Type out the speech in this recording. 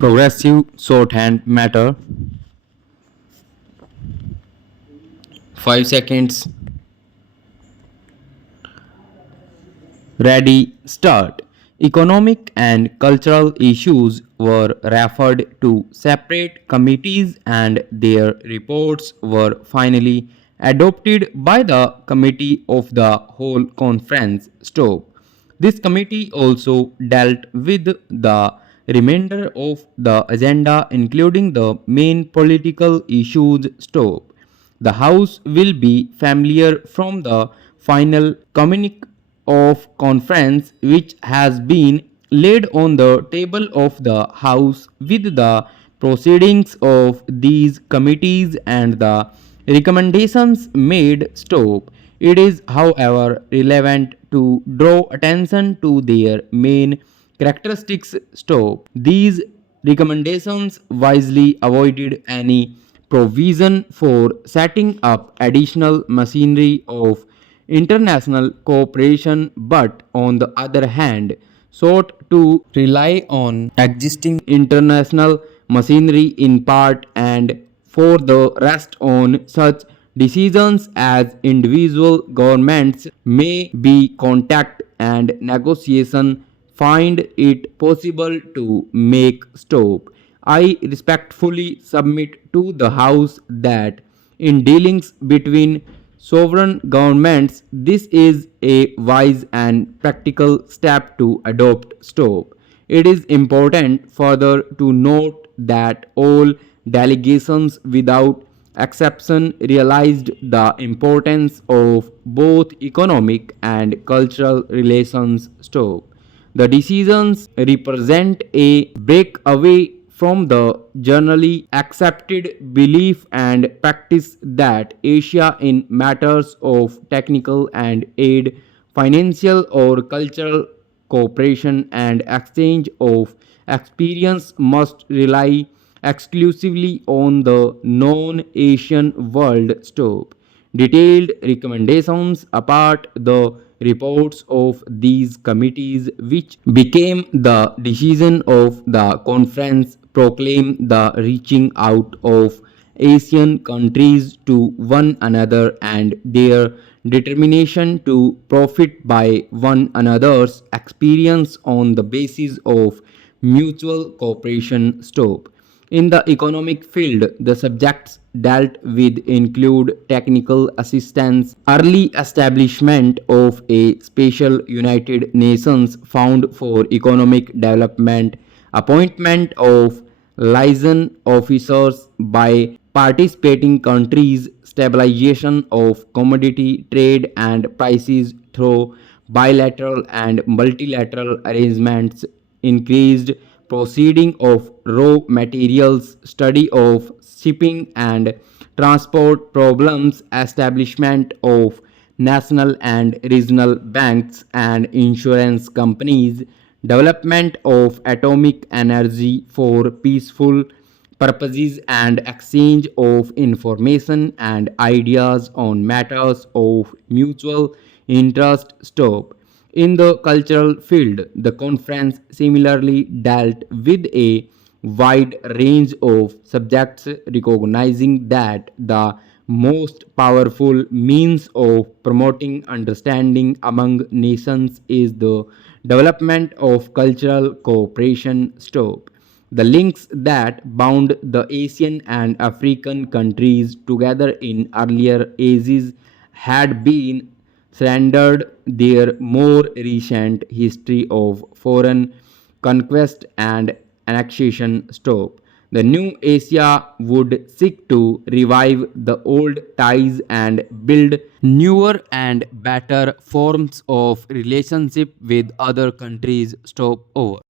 Progressive shorthand matter. 5 seconds. Ready, start. Economic and cultural issues were referred to separate committees and their reports were finally adopted by the Committee of the Whole Conference. Stop. This committee also dealt with the remainder of the agenda, including the main political issues. Stop. The House will be familiar from the final communique of conference which has been laid on the table of the House with the proceedings of these committees and the recommendations made. Stop. It is, however, relevant to draw attention to their main characteristics. Stop. These recommendations wisely avoided any provision for setting up additional machinery of international cooperation, but on the other hand sought to rely on existing international machinery in part and for the rest on such decisions as individual governments may be contact and negotiation find it possible to make. Stop. I respectfully submit to the House that in dealings between sovereign governments, this is a wise and practical step to adopt. Stop. It is important further to note that all delegations without exception realized the importance of both economic and cultural relations. Stop. The decisions represent a breakaway from the generally accepted belief and practice that Asia in matters of technical and aid, financial or cultural cooperation and exchange of experience must rely exclusively on the non-Asian world. Stop. Detailed recommendations apart the reports of these committees, which became the decision of the conference, proclaim the reaching out of Asian countries to one another and their determination to profit by one another's experience on the basis of mutual cooperation. Stop. In the economic field, the subjects dealt with include technical assistance, early establishment of a special United Nations Fund for Economic Development, appointment of liaison officers by participating countries, stabilization of commodity trade and prices through bilateral and multilateral arrangements, increased proceeding of raw materials, study of shipping and transport problems, establishment of national and regional banks and insurance companies, development of atomic energy for peaceful purposes and exchange of information and ideas on matters of mutual interest. Stop. In the cultural field, the conference similarly dealt with a wide range of subjects, recognizing that the most powerful means of promoting understanding among nations is the development of cultural cooperation. Stop. The links that bound the Asian and African countries together in earlier ages had been surrendered. Their more recent history of foreign conquest and annexation. Stop. The new Asia would seek to revive the old ties and build newer and better forms of relationship with other countries. Stop. Over.